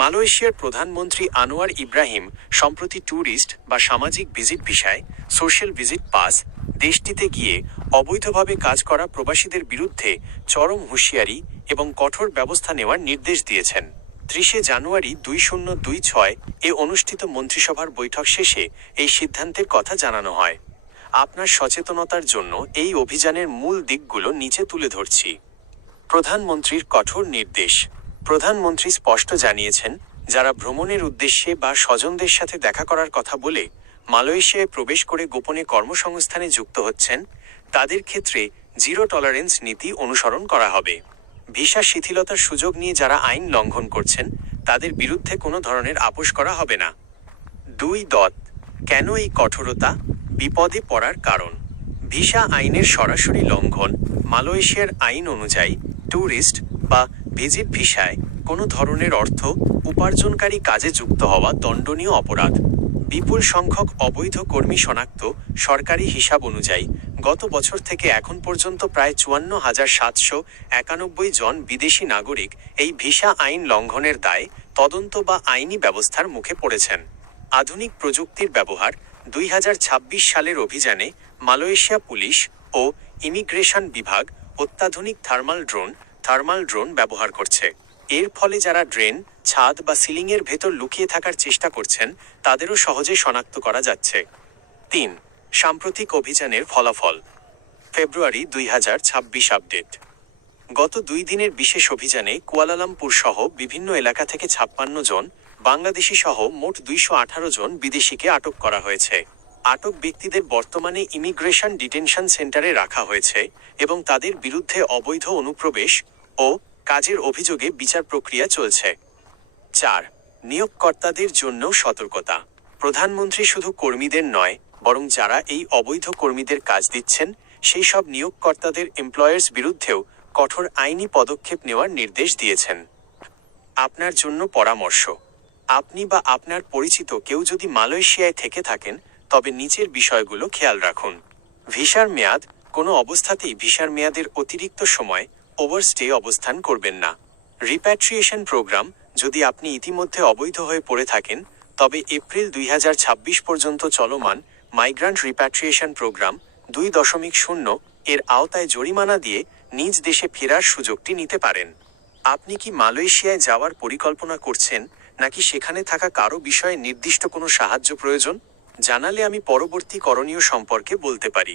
মালয়েশিয়ার প্রধানমন্ত্রী আনোয়ার ইব্রাহিম, সম্প্রতি ট্যুরিস্ট বা সামাজিক ভিজিট ভিসায়, সোশ্যাল ভিজিট পাস, দেশটিতে গিয়ে অবৈধভাবে কাজ করা প্রবাসীদের বিরুদ্ধে চরম হুঁশিয়ারি এবং কঠোর ব্যবস্থা নেওয়ার নির্দেশ দিয়েছেন। ত্রিশে জানুয়ারি দুই শূন্য দুই ছয় এ অনুষ্ঠিত মন্ত্রিসভার বৈঠক শেষে এই সিদ্ধান্তের কথা জানানো হয়। আপনার সচেতনতার জন্য এই অভিযানের মূল দিকগুলো নিচে তুলে ধরছি। প্রধানমন্ত্রীর কঠোর নির্দেশ প্রধানমন্ত্রী স্পষ্ট জানিয়েছেন, যারা ভ্রমণের উদ্দেশ্যে বা স্বজনদের সাথে দেখা করার কথা বলে মালয়েশিয়ায় প্রবেশ করে গোপনে কর্মসংস্থানে যুক্ত হচ্ছেন, তাদের ক্ষেত্রে জিরো টলারেন্স নীতি অনুসরণ করা হবে। ভিসা শিথিলতার সুযোগ নিয়ে যারা আইন লঙ্ঘন করছেন, তাদের বিরুদ্ধে কোনো ধরনের আপোষ করা হবে না। দুই দত, কেন এই কঠোরতা? বিপদে পড়ার কারণ। ভিসা আইনের সরাসরি লঙ্ঘন মালয়েশিয়ার আইন অনুযায়ী ট্যুরিস্ট বা ভিজিট ভিসায় কোনো ধরনের অর্থ উপার্জনকারী কাজে যুক্ত হওয়া দণ্ডনীয় অপরাধ। বিপুল সংখ্যক অবৈধ কর্মী শনাক্ত সরকারি হিসাব অনুযায়ী গত বছর থেকে এখন পর্যন্ত প্রায় চুয়ান্ন হাজার সাতশো একানব্বই জন বিদেশি নাগরিক এই ভিসা আইন লঙ্ঘনের দায়ে তদন্ত বা আইনি ব্যবস্থার মুখে পড়েছেন। আধুনিক প্রযুক্তির ব্যবহার দুই হাজার ছাব্বিশ সালের অভিযানে মালয়েশিয়া পুলিশ ও ইমিগ্রেশন বিভাগ অত্যাধুনিক থার্মাল ড্রোন থার্মাল ড্রোন ব্যবহার করছে। এর ফলে যারা ড্রেন, ছাদ বা সিলিংয়ের ভেতর লুকিয়ে থাকার চেষ্টা করছেন, তাদেরও সহজে শনাক্ত করা যাচ্ছে। তিন, সাম্প্রতিক অভিযানের ফলাফল। ফেব্রুয়ারি দুই হাজার ছাব্বিশ আপডেট। গত দুই দিনের বিশেষ অভিযানে কুয়ালালামপুর সহ বিভিন্ন এলাকা থেকে ছাপ্পান্ন জন, বাংলাদেশি সহ মোট দুইশো আঠারো জন বিদেশিকে আটক করা হয়েছে। আটক ব্যক্তিদের বর্তমানে ইমিগ্রেশন ডিটেনশন সেন্টারে রাখা হয়েছে এবং তাদের বিরুদ্ধে অবৈধ অনুপ্রবেশ ও কাজের অভিযোগে বিচার প্রক্রিয়া চলছে। চার, নিয়োগকর্তাদের জন্য সতর্কতা। প্রধানমন্ত্রী শুধু কর্মীদের নয়, বরং যারা এই অবৈধ কর্মীদের কাজ দিচ্ছেন সেই সব নিয়োগকর্তাদের এমপ্লয়ার্স বিরুদ্ধেও কঠোর আইনি পদক্ষেপ নেওয়ার নির্দেশ দিয়েছেন। আপনার জন্য পরামর্শ। আপনি বা আপনার পরিচিত কেউ যদি মালয়েশিয়ায় থেকে থাকেন, তবে নিচের বিষয়গুলো খেয়াল রাখুন। ভিসার মেয়াদ, কোনো অবস্থাতেই ভিসার মেয়াদের অতিরিক্ত সময় ওভারস্টে অবস্থান করবেন না। রিপ্যাট্রিয়েশন প্রোগ্রাম যদি আপনি ইতিমধ্যে অবৈধ হয়ে পড়ে থাকেন, তবে এপ্রিল দুই হাজার ছাব্বিশ পর্যন্ত চলমান মাইগ্রান্ট রিপ্যাট্রিয়েশন প্রোগ্রাম দুই দশমিক শূন্য এর আওতায় জরিমানা দিয়ে নিজ দেশে ফেরার সুযোগটি নিতে পারেন। আপনি কি মালয়েশিয়ায় যাওয়ার পরিকল্পনা করছেন, নাকি সেখানে থাকা কারও বিষয়ে নির্দিষ্ট কোনো সাহায্য প্রয়োজন? জানালে আমি পরবর্তী করণীয় সম্পর্কে বলতে পারি।